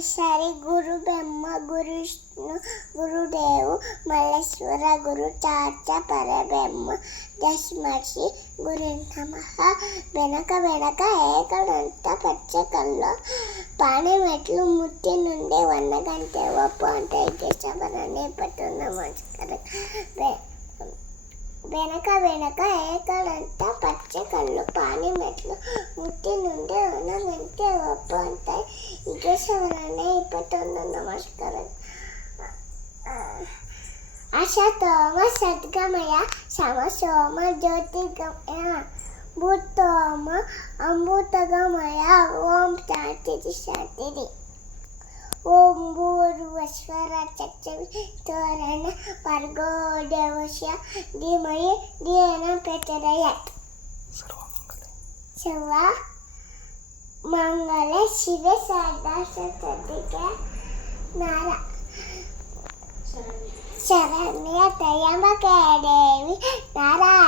श्री गुरु ब्रह्मा गुरु विष्णु गुरुदेव मल्लेश्वर गुरु चाचा परब्रह्म दशमर्षि गुरु नमः వెనక వెనక ఏకడంత పచ్చకల్లో పానే మెట్లు ముట్టి నుండి వన్నగంటే ఒప్పు అంటే కేశవరాన్ని పట్టున్న నమస్కారం వెనక వెనక ఏకడంత పచ్చకళ్ళు పాని మెట్లు ముట్టి నుండి వన్నగంటే ఒప్పు అంటే కేశవరాన్ని పట్టున్న నమస్కారం అశతోమ సద్గమయ సమసోమ జ్యోతిర్గమయ భూతోమ అమృతగమయ ఓం శాంతి శాంతి ఓం భూర్భువస్వర చక్షుర్వరుణ భర్గో దేవస్య ధీమహి ధియో ప్రచోదయాత్ సర్వ మంగళ శివే సదా సత్యకే నారా శరణ్య త్రయంబకే దేవి నారాయణి